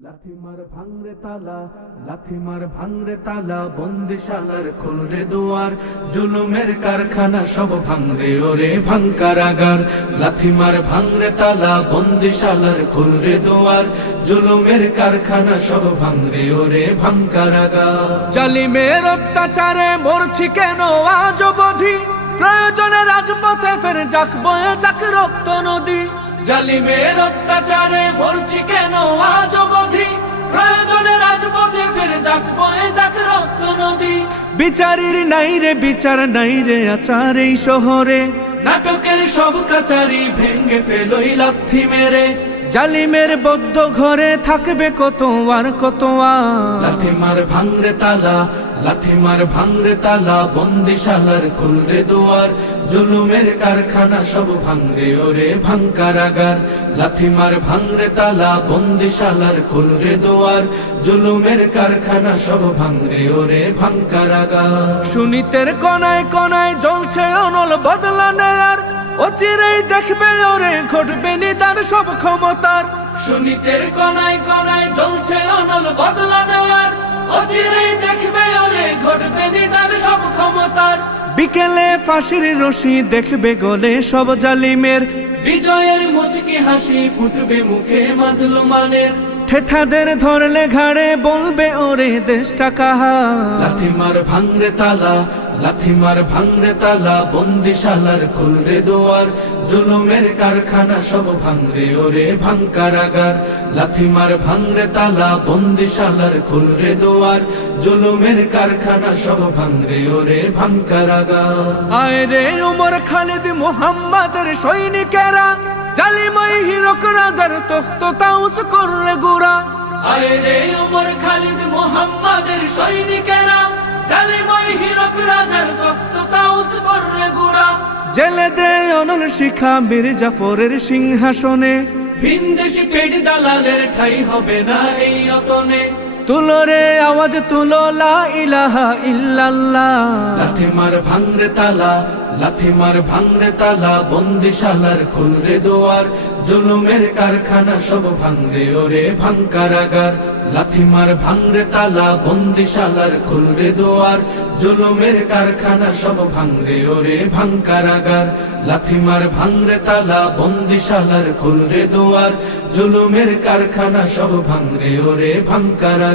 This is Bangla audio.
লাথিমার ভাঙরে তালা, লাথিমার ভাঙরে তালা, বন্দিশালার খুলরে দুয়ার, জুলুমের কারখানা সব ভাঙরে ওরে ভাঙকারাগার। লাথিমার ভাঙরে তালা, বন্দিশালার খুলরে দুয়ার, জুলুমের কারখানা সব ভাঙরে ওরে ভাঙকারাগার। জালিমের অত্যাচারে মরছি কেন আজ অবধি, প্রয়োজনে রাজপথে ফের যাক বয়ে যাক রক্ত নদী। জালিমের অত্যাচারে মরছি কেন আজ অবধি, প্রয়োজনে রাজপথে ফের যাক বয়ে যাক রক্ত নদী। বিচারের নাই রে বিচার নাই রে আচার এই শহরে, নাটকের সব কাচারি ভেঙ্গে ফেলোই লাথি মেরে। জালিমের বদ্ধ ঘরে থাকবে কত আর কত আর। লাথিমার ভাঙরে তালা, লাথিমার ভাঙরে তালা, বন্দিশালার খুলরে দুয়ার, জুলুমের কারখানা সব ভাঙরে ওরে ভাঙকারাগার। লাথিমার ভাঙরে তালা, বন্দিশালার খুলরে দুয়ার, জুলুমের কারখানা সব ভাঙরে ওরে ভাঙকারাগার। সুনীতের কনায় কনায় জ্বলছে অনল বদলা নেয়ার, অচিরেই দেখবে ওরে ঘটবে নিদান সব ক্ষমতার। সুনীতের কনায় কনায় জ্বলছে অনল বদলা নেওয়ার, অচিরেই দেখবে ওরে ঘটবে নিদান সব ক্ষমতার। বিকেলে ফাঁসির রশি দেখবে গলে সব জালিমের, বিজয়ের মুচকি হাসি ফুটবে মুখে মাজলুমানের। ঠেঠাদের ধরলে ঘাড়ে বলবে ওরে দেশটা কাহার। লাথিমার ভাঙরে তালা, লাথিমার ভাঙরে তালা, বন্দিশালার খুলরে দুয়ার, জুলুমের কারখানা সব ভাঙরে ওরে ভাঙকারাগার। লাথিমার ভাঙরে তালা, বন্দিশালার খুলরে দুয়ার, জুলুমের কারখানা সব ভাঙরে ওরে ভাঙকারাগার। আয় রে উমর খালিদ মুহাম্মাদের সৈনিকেরা, জালিমাই হিরক রাজার তখ্ত তাউস কররে গুরা। আয় রে উমর খালিদ মুহাম্মাদের সৈনিকেরা, জালিমাই হিরক রাজার তখ্ত তাউস কররে গুরা। জেলে দে অনল শিখা বীর জাফরের সিংহাসনে, ভিনদেশি পেট দালালের ঠাই হবে না এই অতনে। তুলো রে আওয়াজ তুলো লা ইলাহা ইল্লাল্লাহ। লাথিমার ভাঙরে তালা, লাথিমার ভাঙরে তালা, বন্দিশালার খুলরে দুয়ার, জুলুমের কারখানা সব ভাঙরে ওরে ভাঙকারাগার। লাথিমার ভাঙরে তালা, বন্দিশালার খুলরে দুয়ার, জুলুমের কারখানা সব ভাঙরে ওরে ভাঙকারাগার। লাথিমার ভাঙরে তালা, বন্দিশালার খুলরে দুয়ার, জুলুমের কারখানা সব ভাঙরে ওরে ভাঙকারাগার।